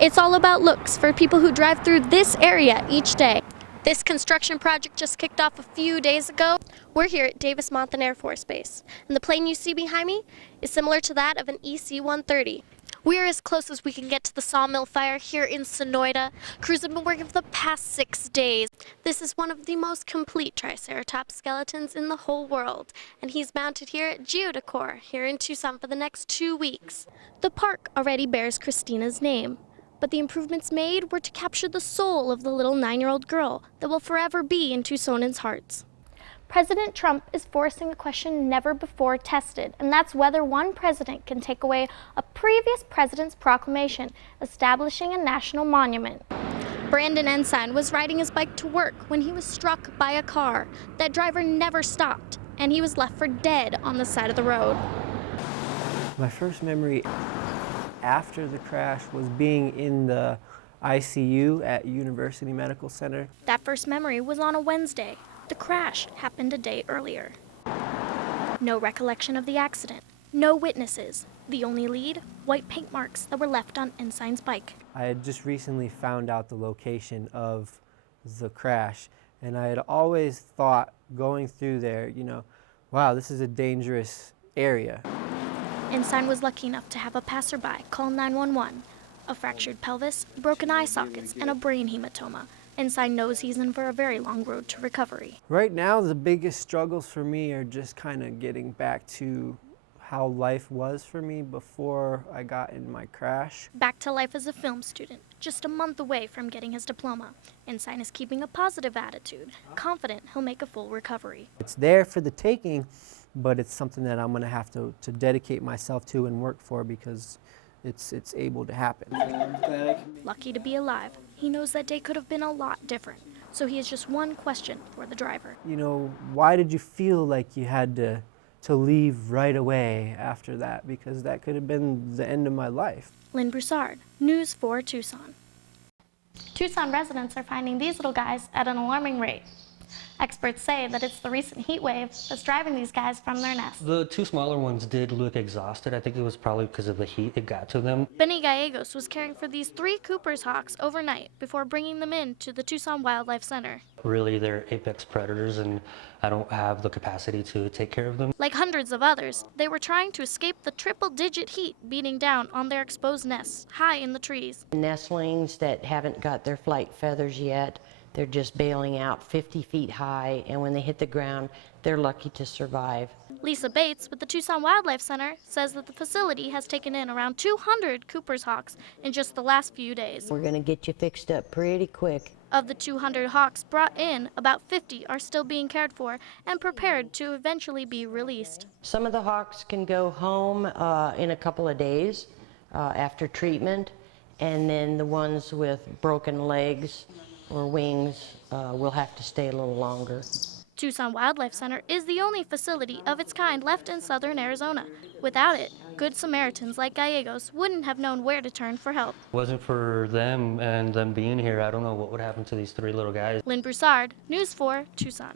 It's all about looks for people who drive through this area each day. This construction project just kicked off a few days ago. We're here at Davis-Monthan Air Force Base, and the plane you see behind me is similar to that of an EC-130. We're as close as we can get to the sawmill fire here in Sonoyta. Crews have been working for the past 6 days. This is one of the most complete Triceratops skeletons in the whole world, and he's mounted here at Geodecor here in Tucson for the next 2 weeks. The park already bears Christina's name, but the improvements made were to capture the soul of the little 9-year-old girl that will forever be in Tucsonans' hearts. President Trump is forcing a question never before tested, and that's whether one president can take away a previous president's proclamation establishing a national monument. Brandon Ensign was riding his bike to work when he was struck by a car. That driver never stopped, and he was left for dead on the side of the road. My first memory after the crash was being in the ICU at University Medical Center. That first memory was on a Wednesday. The crash happened a day earlier. No recollection of the accident, no witnesses. The only lead, white paint marks that were left on Ensign's bike. I had just recently found out the location of the crash, and I had always thought going through there, wow, this is a dangerous area. Ensign was lucky enough to have a passerby call 911. A fractured pelvis, broken eye sockets, and a brain hematoma. Ensign knows he's in for a very long road to recovery. Right now, the biggest struggles for me are just kind of getting back to how life was for me before I got in my crash. Back to life as a film student, just a month away from getting his diploma. Ensign is keeping a positive attitude, confident he'll make a full recovery. It's there for the taking, but it's something that I'm going to have to dedicate myself to and work for because it's able to happen. Lucky to be alive, he knows that day could have been a lot different. So he has just one question for the driver. Why did you feel like you had to leave right away after that? Because that could have been the end of my life. Lynn Broussard, News 4 Tucson. Tucson residents are finding these little guys at an alarming rate. Experts say that it's the recent heat wave that's driving these guys from their nest. The two smaller ones did look exhausted. I think it was probably because of the heat it got to them. Benny Gallegos was caring for these 3 Cooper's hawks overnight before bringing them in to the Tucson Wildlife Center. Really, they're apex predators, and I don't have the capacity to take care of them. Like hundreds of others, they were trying to escape the triple-digit heat beating down on their exposed nests high in the trees. Nestlings that haven't got their flight feathers yet, they're just bailing out 50 feet high, and when they hit the ground, they're lucky to survive. Lisa Bates with the Tucson Wildlife Center says that the facility has taken in around 200 Cooper's hawks in just the last few days. We're going to get you fixed up pretty quick. Of the 200 hawks brought in, about 50 are still being cared for and prepared to eventually be released. Some of the hawks can go home in a couple of days after treatment, and then the ones with broken legs or wings will have to stay a little longer. Tucson Wildlife Center is the only facility of its kind left in southern Arizona. Without it, good Samaritans like Gallegos wouldn't have known where to turn for help. If it wasn't for them and them being here, I don't know what would happen to these 3 little guys. Lynn Broussard, News 4, Tucson.